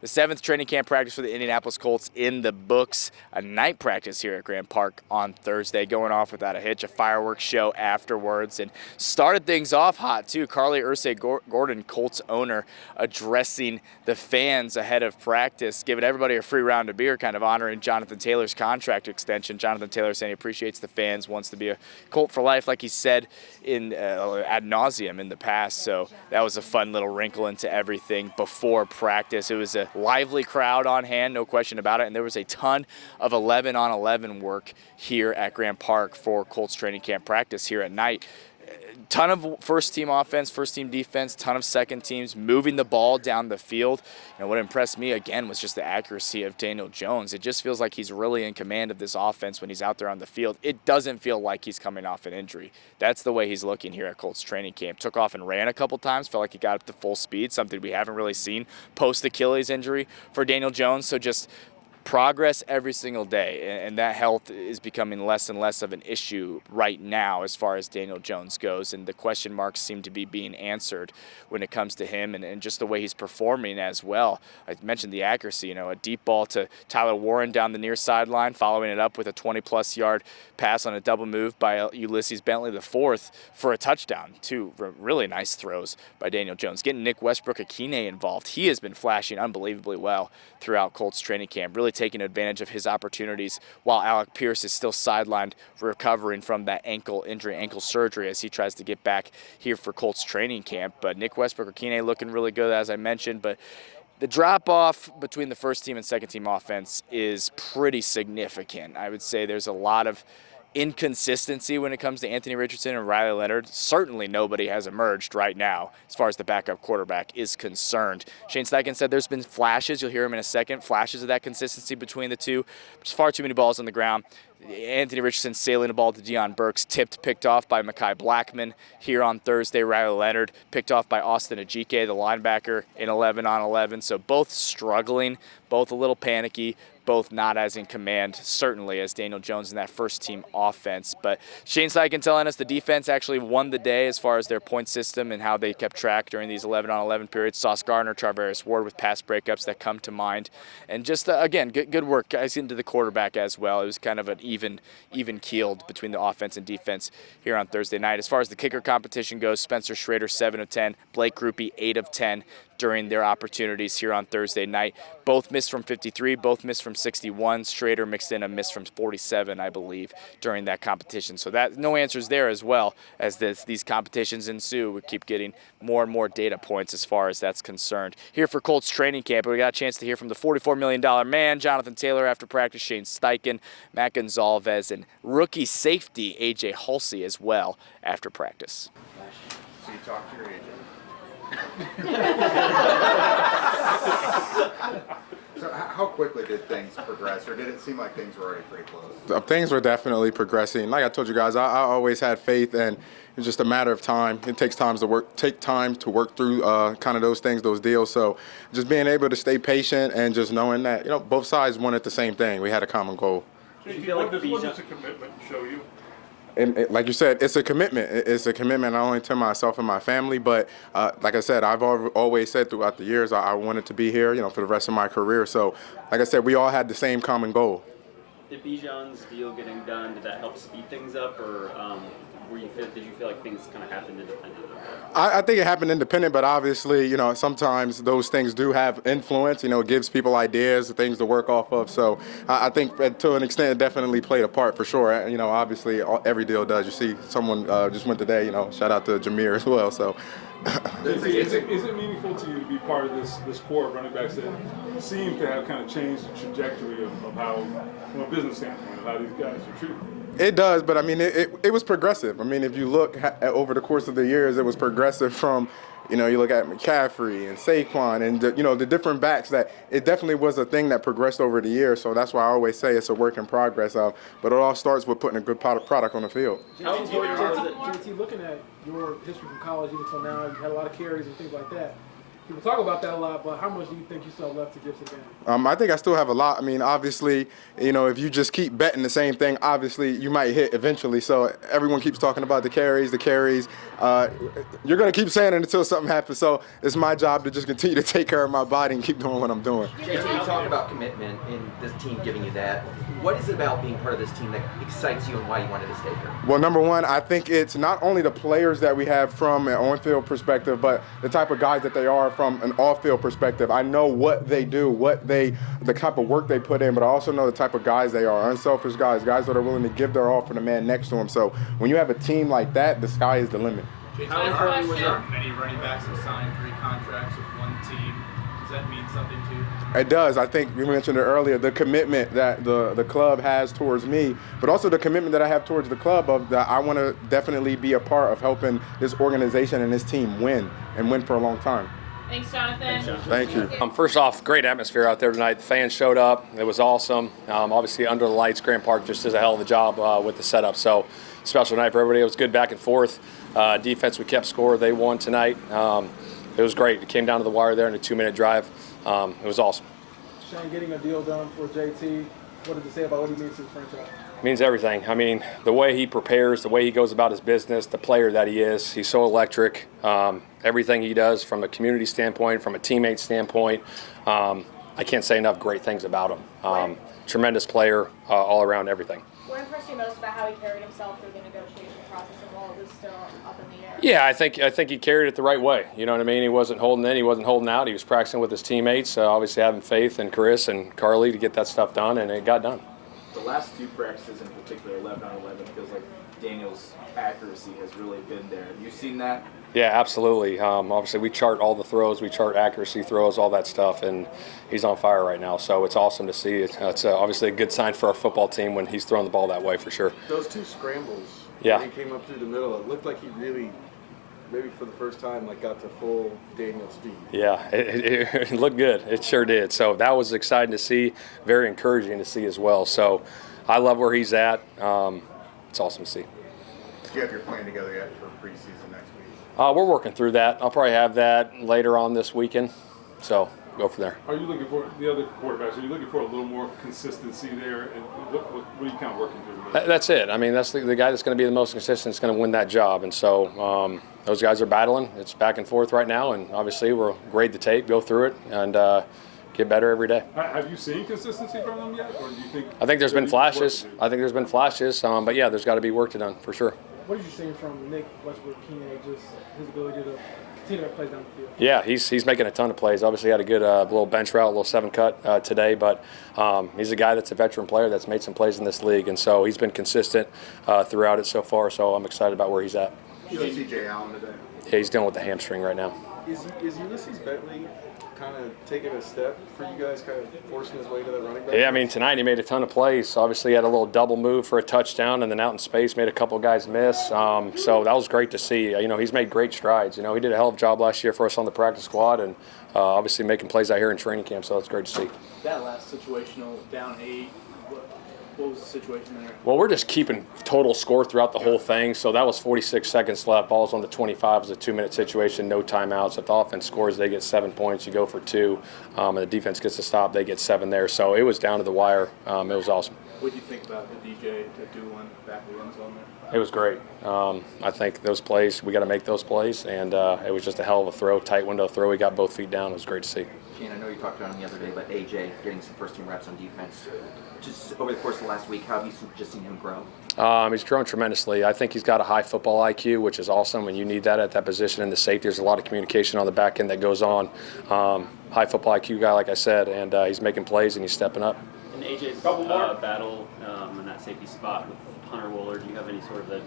The 7th training camp practice for the Indianapolis Colts in the books. A night practice here at Grand Park on Thursday, going off without a hitch. A fireworks show afterwards, and started things off hot too. Carly Gordon, Colts owner, addressing the fans ahead of practice, giving everybody a free round of beer, kind of honoring Jonathan Taylor's contract extension. Jonathan Taylor saying he appreciates the fans, wants to be a Colt for life, like he said in ad nauseum in the past. So that was a fun little wrinkle into everything before practice. It was a lively crowd on hand, no question about it, and there was a ton of 11-on-11 work here at Grand Park for Colts training camp practice here at night. Ton of first-team offense, first-team defense, ton of second teams moving the ball down the field. And what impressed me, again, was just the accuracy of Daniel Jones. It just feels like he's really in command of this offense when he's out there on the field. It doesn't feel like he's coming off an injury. That's the way he's looking here at Colts training camp. Took off and ran a couple times, felt like he got up to full speed, something we haven't really seen post-Achilles injury for Daniel Jones. So just progress every single day, and that health is becoming less and less of an issue right now as far as Daniel Jones goes, and the question marks seem to be being answered when it comes to him and just the way he's performing as well. I mentioned the accuracy, a deep ball to Tyler Warren down the near sideline, following it up with a 20-plus yard pass on a double move by Ulysses Bentley IV for a touchdown. Two really nice throws by Daniel Jones. Getting Nick Westbrook-Akine involved. He has been flashing unbelievably well throughout Colts training camp, really taking advantage of his opportunities while Alec Pierce is still sidelined recovering from that ankle surgery as he tries to get back here for Colts training camp. But Nick Westbrook-Akine looking really good, as I mentioned, but the drop-off between the first team and second team offense is pretty significant. I would say there's a lot of inconsistency when it comes to Anthony Richardson and Riley Leonard. Certainly nobody has emerged right now as far as the backup quarterback is concerned. Shane Steichen said there's been flashes, you'll hear him in a second, flashes of that consistency between the two. There's far too many balls on the ground. Anthony Richardson sailing the ball to Deion Burks, picked off by Mekhi Blackman here on Thursday. Riley Leonard picked off by Austin Ajike, the linebacker, in 11-on-11. So both struggling, both a little panicky, both not as in command, certainly, as Daniel Jones in that first-team offense. But Shane Steichen telling us the defense actually won the day as far as their point system and how they kept track during these 11-on-11 periods. Sauce Gardner, Charvarius Ward with pass breakups that come to mind. And just, again, good work, guys, into the quarterback as well. It was kind of an even-keeled between the offense and defense here on Thursday night. As far as the kicker competition goes, Spencer Schrader, 7 of 10. Blake Grupe, 8 of 10. During their opportunities here on Thursday night. Both missed from 53, both missed from 61. Schrader mixed in a miss from 47, I believe, during that competition. So that no answers there as well as these competitions ensue. We keep getting more and more data points as far as that's concerned. Here for Colts training camp, we got a chance to hear from the $44 million man, Jonathan Taylor, after practice, Shane Steichen, Matt Gonzalez, and rookie safety AJ Haulcy as well after practice. So you talked to your agent. So how quickly did things progress, or did it seem like things were already pretty close? Things were definitely progressing. Like I told you guys, I always had faith, and it's just a matter of time. It takes time to work through kind of those things, those deals. So just being able to stay patient and just knowing that both sides wanted the same thing. We had a common goal. Do you feel like what does a commitment show you? And like you said, it's a commitment. It's a commitment not only to myself and my family, but like I said, I've always said throughout the years I wanted to be here, for the rest of my career. So, like I said, we all had the same common goal. Did Bijan's deal getting done, did that help speed things up, or did you feel like things kind of happened independently? I think it happened independent, but obviously, sometimes those things do have influence. It gives people ideas, things to work off of. So I think to an extent it definitely played a part for sure. Obviously every deal does. You see someone just went today, shout out to Jameer as well. So. Is it meaningful to you to be part of this core of running backs that seem to have kind of changed the trajectory of how, from a business standpoint, of how these guys are treated? It does, but I mean, it was progressive. I mean, if you look over the course of the years, it was progressive from, you look at McCaffrey and Saquon and, the different backs that it definitely was a thing that progressed over the years. So that's why I always say it's a work in progress. But it all starts with putting a good product on the field. JT, looking at your history from college even till now, you've had a lot of carries and things like that. People talk about that a lot, but how much do you think you still have left to give to the game? I think I still have a lot. I mean, obviously, if you just keep betting the same thing, obviously you might hit eventually. So everyone keeps talking about the carries. You're going to keep saying it until something happens. So it's my job to just continue to take care of my body and keep doing what I'm doing. JT, you talk about commitment and this team giving you that. What is it about being part of this team that excites you and why you wanted to stay here? Well, number one, I think it's not only the players that we have from an on-field perspective, but the type of guys that they are from an off-field perspective. I know what they do, the type of work they put in, but I also know the type of guys they are, unselfish guys that are willing to give their all for the man next to them. So when you have a team like that, the sky is the limit. How early was there many running backs have signed 3 contracts with one team? Does that mean something to you? It does. I think we mentioned it earlier, the commitment that the club has towards me, but also the commitment that I have towards the club of that I want to definitely be a part of helping this organization and this team win and win for a long time. Thanks, Jonathan. Thank you. First off, great atmosphere out there tonight. The fans showed up. It was awesome. Obviously, under the lights, Grant Park just does a hell of a job with the setup. So, special night for everybody. It was good back and forth. Defense, we kept score. They won tonight. It was great. It came down to the wire there in a 2-minute drive. It was awesome. Shane, getting a deal done for JT, what does it say about what he means to the franchise? It means everything. I mean, the way he prepares, the way he goes about his business, the player that he is, he's so electric. Everything he does from a community standpoint, from a teammate standpoint, I can't say enough great things about him. Tremendous player all around everything. What impressed you most about how he carried himself through the negotiation process and while it was still up in the air? Yeah, I think he carried it the right way. You know what I mean? He wasn't holding in, he wasn't holding out. He was practicing with his teammates, obviously having faith in Chris and Carly to get that stuff done, and it got done. The last 2 practices in particular, 11 on 11, feels like Daniel's accuracy has really been there. Have you seen that? Yeah, absolutely. Obviously, we chart all the throws, we chart accuracy throws, all that stuff, and he's on fire right now. So it's awesome to see. It's obviously a good sign for our football team when he's throwing the ball that way for sure. Those 2 scrambles, yeah, when he came up through the middle, it looked like he really, maybe for the first time, got to full Daniel speed. Yeah, it looked good. It sure did. So that was exciting to see, very encouraging to see as well. So I love where he's at. It's awesome to see. Do you have your plan together yet for preseason next week? We're working through that. I'll probably have that later on this weekend. So go from there. Are you looking for the other quarterbacks? Are you looking for a little more consistency there? And what are you kind of working through? That's it. I mean, that's the guy that's going to be the most consistent is going to win that job. And so those guys are battling. It's back and forth right now. And obviously we'll grade the tape, go through it, and get better every day. Have you seen consistency from them yet? Or do you think? I think there's been flashes. But yeah, there's got to be work to done for sure. What did you see from Nick Westbrook-Keeney, just his ability to continue to play down the field? Yeah, he's making a ton of plays. Obviously had a good little bench route, a little 7-cut today, but he's a guy that's a veteran player that's made some plays in this league, and so he's been consistent throughout it so far, so I'm excited about where he's at. You see CJ Allen today? Yeah, he's dealing with the hamstring right now. Is Ulysses Bentley kind of taking a step for you guys, kind of forcing his way to that running back? Yeah, I mean, tonight he made a ton of plays. Obviously, he had a little double move for a touchdown, and then out in space made a couple guys miss. So that was great to see. He's made great strides. He did a hell of a job last year for us on the practice squad, and obviously making plays out here in training camp, so that's great to see. That last situational down 8, what was the situation there? Well, we're just keeping total score throughout the whole thing. So that was 46 seconds left. Ball's on the 25. It was a 2-minute situation, no timeouts. If the offense scores, they get 7 points. You go for 2, and the defense gets a stop. They get 7 there. So it was down to the wire. It was awesome. What do you think about the DJ to do one back of the end zone there? It was great. I think those plays, we got to make those plays, and it was just a hell of a throw, tight window throw. He got both feet down. It was great to see. Shane, I know you talked about him the other day, but AJ getting some first-team reps on defense. Just over the course of the last week, how have you just seen him grow? He's grown tremendously. I think he's got a high football IQ, which is awesome, and you need that at that position in the safety. There's a lot of communication on the back end that goes on. High football IQ guy, like I said, and he's making plays and he's stepping up. In AJ's battle in that safety spot with Hunter Wooler, do you have any sort of an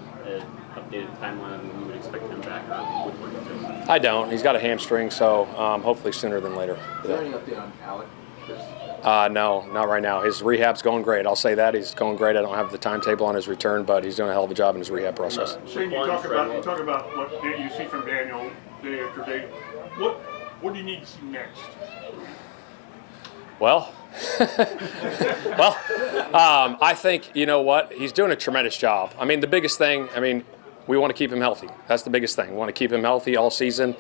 updated timeline on when you would expect him back or would work into? I don't. He's got a hamstring, so hopefully sooner than later. Is there any update on Alec? No, not right now. His rehab's going great. I'll say that. He's going great. I don't have the timetable on his return, but he's doing a hell of a job in his rehab process. Shane, you talk about what you see from Daniel day after day. What do you need to see next? Well, I think, you know what? He's doing a tremendous job. I mean, the biggest thing, we want to keep him healthy. That's the biggest thing. We want to keep him healthy all season.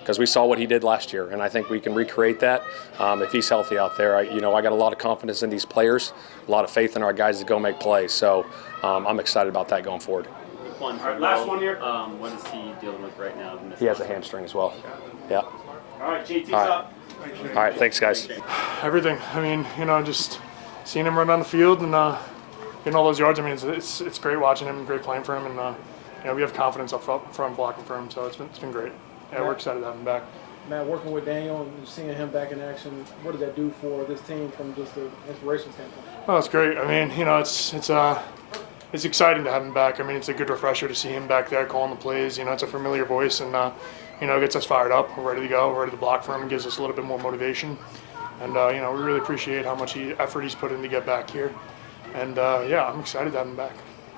because we saw what he did last year, and I think we can recreate that if he's healthy out there. I got a lot of confidence in these players, a lot of faith in our guys to go make plays. So I'm excited about that going forward. All right, last one here. What is he dealing with right now? He has a hamstring as well. Yeah. All right, JT's All right. up. All right, thanks, guys. Everything. I mean, just seeing him run down the field and getting all those yards. I mean, it's great watching him, great playing for him, and we have confidence up front blocking for him. So it's been great. Yeah, we're excited to have him back. Matt, working with Daniel and seeing him back in action, what does that do for this team from just an inspiration standpoint? Oh, it's great. I mean, it's exciting to have him back. I mean, it's a good refresher to see him back there calling the plays. It's a familiar voice, and it gets us fired up. We're ready to go. We're ready to block for him, and gives us a little bit more motivation. And we really appreciate how much effort he's put in to get back here. And I'm excited to have him back.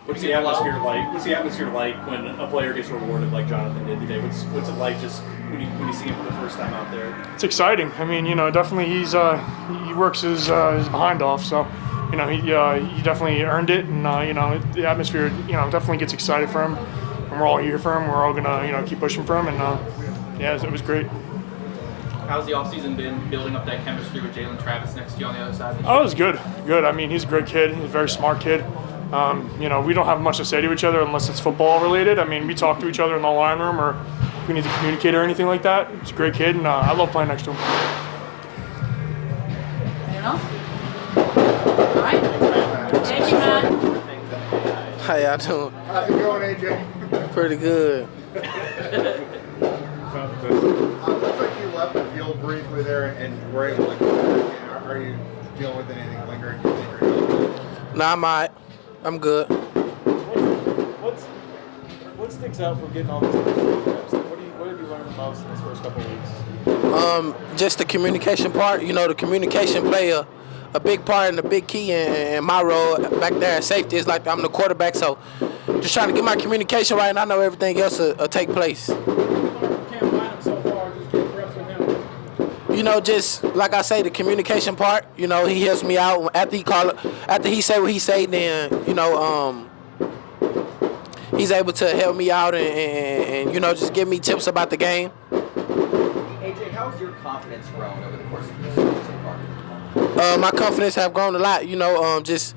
What's the atmosphere like? What's the atmosphere like when a player gets rewarded like Jonathan did today? What's it like just when you see him for the first time out there? It's exciting. I mean, definitely he works his behind off, so he definitely earned it, and the atmosphere definitely gets excited for him, and we're all here for him. We're all gonna keep pushing for him, and it was great. How's the offseason been building up that chemistry with Jalen Travis next to you on the other side? Oh, it was good. Good. I mean, he's a great kid. He's a very smart kid. We don't have much to say to each other unless it's football related. I mean, we talk to each other in the line room, or if we need to communicate or anything like that. He's a great kid, and I love playing next to him. Anyone else? All right. Thank you, Matt. How y'all doing? How's it going, AJ? Pretty good. Looks like you left the field briefly there and were able to come back in. Are you dealing with anything lingering? You think you're good? Nah, I'm all right. I'm good. What sticks out from getting all these reps? What have you learned the most in this first couple of weeks? Just the communication part. The communication play a big part and a big key in my role back there at safety. It's like I'm the quarterback, so just trying to get my communication right, and I know everything else will take place. Just like I say, the communication part. He helps me out after he say what he say. Then he's able to help me out and just give me tips about the game. AJ, how's your confidence grown over the course of this season so far? My confidence have grown a lot. Just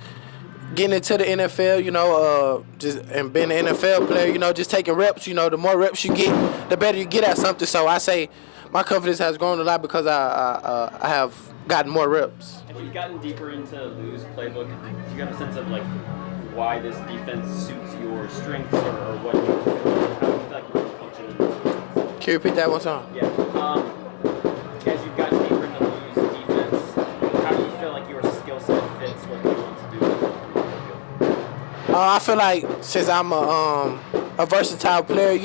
getting into the NFL. And being an NFL player. Just taking reps. The more reps you get, the better you get at something. So I say, my confidence has grown a lot because I have gotten more reps. Have you gotten deeper into Lou's playbook? Do you have a sense of why this defense suits your strengths, or what how do you feel like you function in this defense? Can you repeat that one time? Yeah. As you've gotten deeper into Lou's defense, how do you feel like your skill set fits what you want to do? I feel like since I'm a versatile player,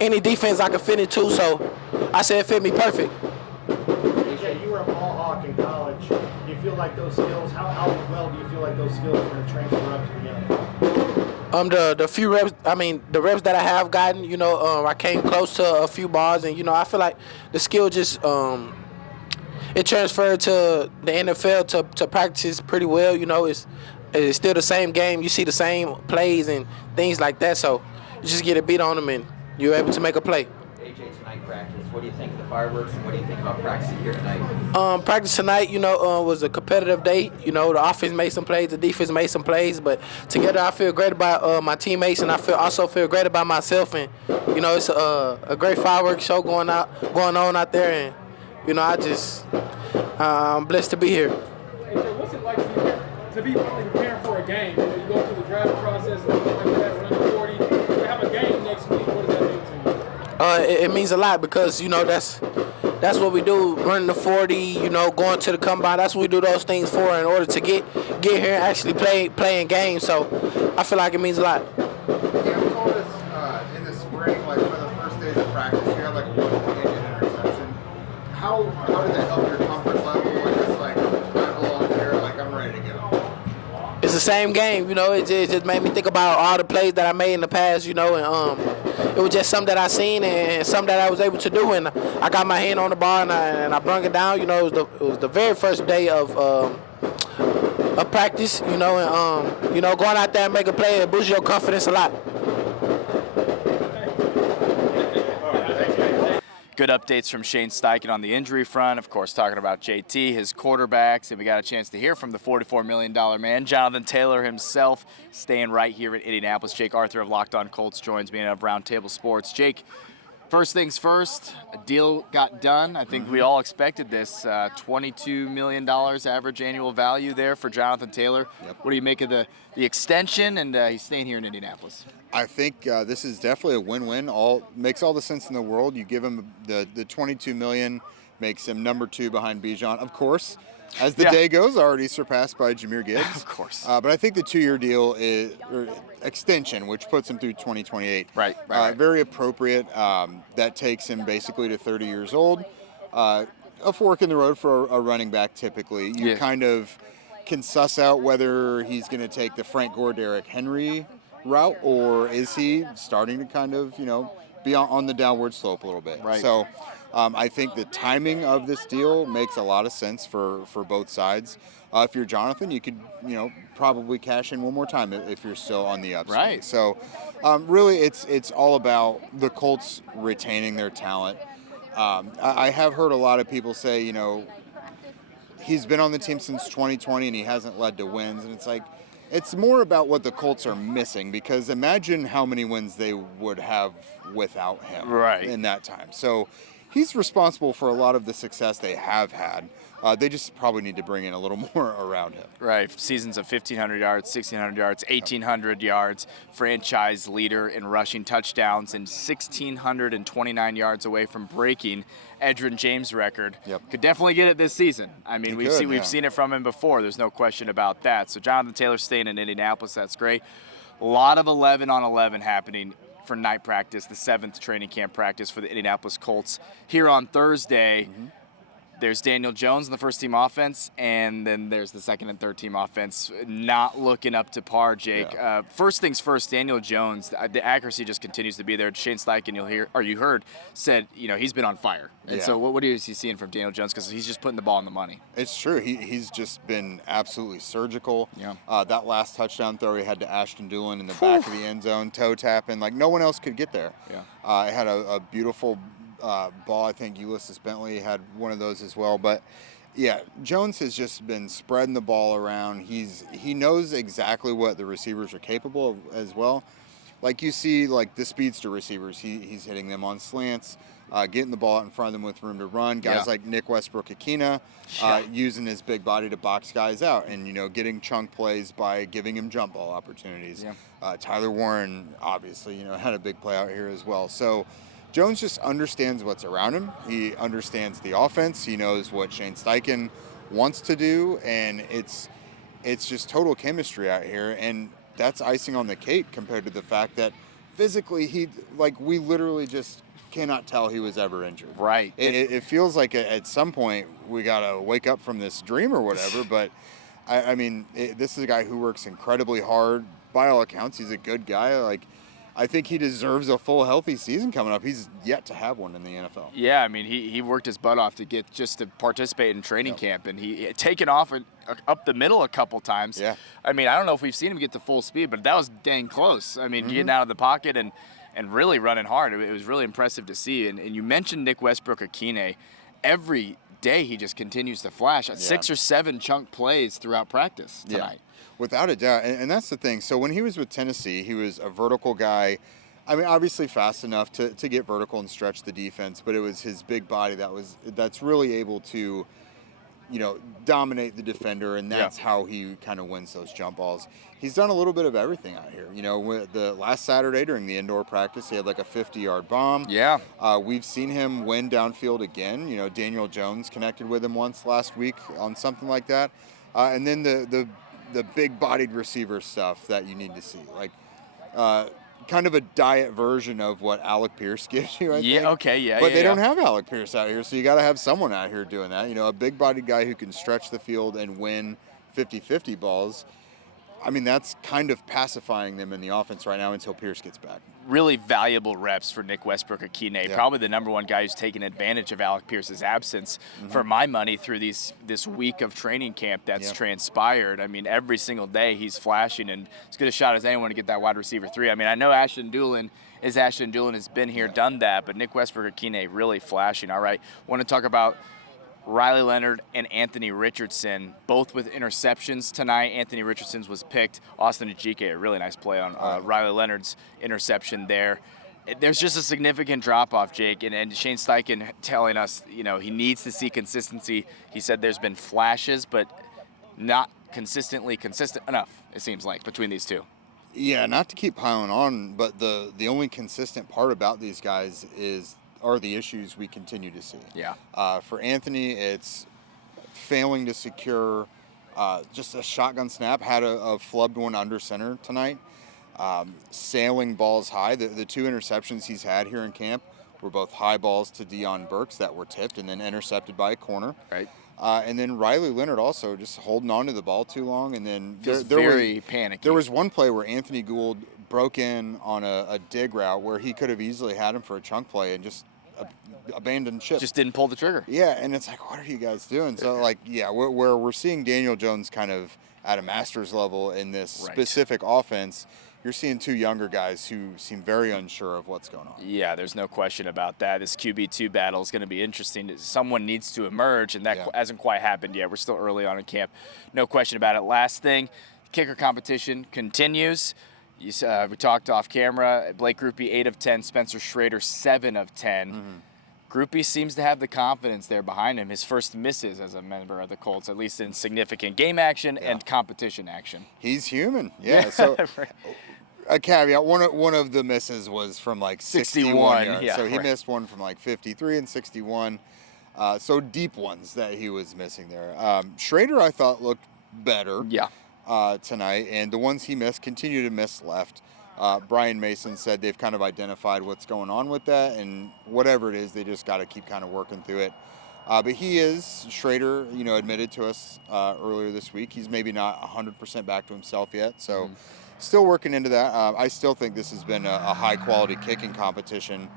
any defense I can fit into, so I said it fit me perfect. AJ, you were a ball hawk in college. Do you feel like those skills, how well do you feel like those skills are going to transfer up to the NFL? The few reps, the reps that I have gotten, I came close to a few bars, and, I feel like the skill just, it transferred to the NFL to practice pretty well. It's still the same game. You see the same plays and things like that, so you just get a beat on them, and you're able to make a play. AJ, tonight practice, what do you think of the fireworks, and what do you think about practicing here tonight? Practice tonight, was a competitive day. The offense made some plays, the defense made some plays, but together I feel great about my teammates, and I also feel great about myself. And it's a great fireworks show going on out there, and I'm blessed to be here. AJ, what's it like to be preparing for a game? You go through the draft process and things like that, run the 40. You have a game next week. What does that mean to you? It means a lot because that's what we do, running the 40, going to the combine. That's what we do those things for in order to get here and actually playing games. So I feel like it means a lot. You told us in the spring, one of the first days of practice, you had one tangent interception. How did that help your comfort level? I belong here, I'm ready to go. It's the same game, it just made me think about all the plays that I made in the past, and it was just something that I seen and something that I was able to do, and I got my hand on the ball and I brung it down. It was the very first day of practice, and going out there and make a play, it boosts your confidence a lot. Good updates from Shane Steichen on the injury front. Of course, talking about JT, his quarterbacks, and we got a chance to hear from the $44 million man, Jonathan Taylor himself, staying right here in Indianapolis. Jake Arthur of Locked On Colts joins me of Roundtable Sports. Jake, first things first, a deal got done. I think we all expected this. $22 million average annual value there for Jonathan Taylor. Yep. What do you make of the extension, and he's staying here in Indianapolis? I think this is definitely a win-win. Makes all the sense in the world. You give him the $22 million, makes him number 2 behind Bijan. Of course, as the day goes, already surpassed by Jahmyr Gibbs. Of course. But I think the 2-year deal is or extension, which puts him through 2028. Right. Very appropriate. That takes him basically to 30 years old. A fork in the road for a running back. Typically, you kind of can suss out whether he's going to take the Frank Gore, Derrick Henry route, or is he starting to kind of, be on the downward slope a little bit. Right. So I think the timing of this deal makes a lot of sense for both sides. If you're Jonathan, you could, probably cash in one more time if you're still on the upswing. Right. So really it's all about the Colts retaining their talent. I have heard a lot of people say, he's been on the team since 2020 and he hasn't led to wins, and it's like, it's more about what the Colts are missing, because imagine how many wins they would have without him in that time. So he's responsible for a lot of the success they have had. They just probably need to bring in a little more around him. Right. Seasons of 1,500 yards, 1,600 yards, 1,800 yards, franchise leader in rushing touchdowns, and 1,629 yards away from breaking Edgerrin James' record. Could definitely get it this season. I mean, we've seen it from him before. There's no question about that. So Jonathan Taylor staying in Indianapolis, that's great. A lot of 11-on-11 happening for night practice, the 7th training camp practice for the Indianapolis Colts here on Thursday. There's Daniel Jones in the first-team offense, and then there's the second and third-team offense not looking up to par, Jake. First things first, Daniel Jones, the accuracy just continues to be there. Shane Steichen, you heard, said, he's been on fire. And so what is he seeing from Daniel Jones? Because he's just putting the ball in the money. It's true. He's just been absolutely surgical. That last touchdown throw he had to Ashton Doolin in the back of the end zone, toe tapping, like no one else could get there. It had a beautiful ball. I think Ulysses Bentley had one of those as well. But yeah, Jones has just been spreading the ball around. He knows exactly what the receivers are capable of as well. Like you see, like the speedster receivers, he's hitting them on slants, getting the ball out in front of them with room to run. Guys like Nick Westbrook-Akina using his big body to box guys out and, getting chunk plays by giving him jump ball opportunities. Tyler Warren, obviously, had a big play out here as well. So Jones just understands what's around him. He understands the offense. He knows what Shane Steichen wants to do, and it's just total chemistry out here. And that's icing on the cake compared to the fact that physically we literally just cannot tell he was ever injured. Right. It feels like at some point we got to wake up from this dream or whatever, but I mean, this is a guy who works incredibly hard. By all accounts, he's a good guy. I think he deserves a full healthy season coming up. He's yet to have one in the NFL. Yeah, I mean, he worked his butt off to participate in training camp, and he had taken off up the middle a couple times. I mean, I don't know if we've seen him get to full speed, but that was dang close. I mean, getting out of the pocket and really running hard. It was really impressive to see. And you mentioned Nick Westbrook-Akine. Every day he just continues to flash. 6 or 7 chunk plays throughout practice tonight. Without a doubt, and that's the thing. So when he was with Tennessee, he was a vertical guy. I mean, obviously fast enough to get vertical and stretch the defense, but it was his big body that's really able to, dominate the defender, and that's how he kind of wins those jump balls. He's done a little bit of everything out here. With the last Saturday during the indoor practice, he had like a 50-yard bomb. We've seen him win downfield again. Daniel Jones connected with him once last week on something like that, and then the big-bodied receiver stuff that you need to see, kind of a diet version of what Alec Pierce gives you, I think. But they don't have Alec Pierce out here, so you got to have someone out here doing that. A big-bodied guy who can stretch the field and win 50-50 balls. I mean, that's kind of pacifying them in the offense right now until Pierce gets back. Really valuable reps for Nick Westbrook-Akine. Yeah. Probably the number one guy who's taken advantage of Alec Pierce's absence for my money through this week of training camp that's transpired. I mean, every single day he's flashing, and as good a shot as anyone to get that wide receiver 3. I mean, I know Ashton Doolin has been here, done that, but Nick Westbrook-Akine really flashing. All right, want to talk about Riley Leonard and Anthony Richardson, both with interceptions tonight. Anthony Richardson's was picked. Austin Ajike, a really nice play on Riley Leonard's interception there. There's just a significant drop-off, Jake, and Shane Steichen telling us, you know, he needs to see consistency. He said there's been flashes, but not consistent enough, it seems like, between these two. Yeah, not to keep piling on, but the only consistent part about these guys are the issues we continue to see. Yeah. For Anthony, it's failing to secure just a shotgun snap. Had a flubbed one under center tonight. Sailing balls high. The 2 interceptions he's had here in camp were both high balls to Deion Burks that were tipped and then intercepted by a corner. Right. And then Riley Leonard also just holding on to the ball too long. And then Feels very panicky. There was one play where Anthony Gould broke in on a dig route where he could have easily had him for a chunk play and just abandoned ship. Just didn't pull the trigger. Yeah, and it's like, what are you guys doing? So, like, yeah, where we're seeing Daniel Jones kind of at a master's level in this specific offense, you're seeing 2 younger guys who seem very unsure of what's going on. Yeah, there's no question about that. This QB2 battle is going to be interesting. Someone needs to emerge, and that hasn't quite happened yet. We're still early on in camp. No question about it. Last thing, kicker competition continues. We talked off camera. Blake Grupe, 8 of 10. Spencer Schrader, 7 of 10. Grupe seems to have the confidence there behind him. His first misses as a member of the Colts, at least in significant game action and competition action. He's human. Yeah, so a caveat, one of the misses was from like 61 yards. Yeah, so he missed one from like 53 and 61. So deep ones that he was missing there. Schrader, I thought, looked better tonight, and the ones he missed continue to miss left. Brian Mason said they've kind of identified what's going on with that, and whatever it is, they just got to keep kind of working through it. But Schrader, admitted to us earlier this week, he's maybe not 100% back to himself yet, so still working into that. I still think this has been a high-quality kicking competition,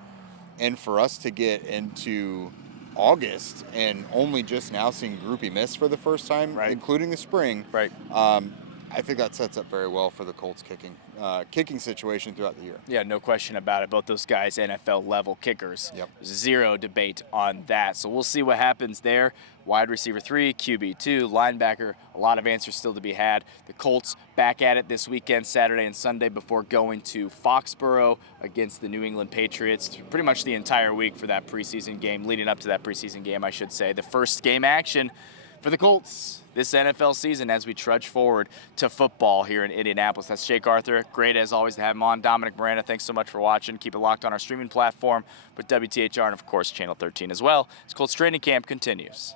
and for us to get into August and only just now seeing Grupe miss for the first time, including the spring, I think that sets up very well for the Colts kicking situation throughout the year. Yeah, no question about it. Both those guys, NFL-level kickers. Zero debate on that. So we'll see what happens there. Wide receiver 3, QB2, linebacker, a lot of answers still to be had. The Colts back at it this weekend, Saturday and Sunday, before going to Foxborough against the New England Patriots. Pretty much the entire week for that preseason game, leading up to that preseason game, I should say. The first game action for the Colts this NFL season as we trudge forward to football here in Indianapolis. That's Jake Arthur. Great, as always, to have him on. Dominic Miranda, thanks so much for watching. Keep it locked on our streaming platform with WTHR and, of course, Channel 13 as well. As Colts training camp continues.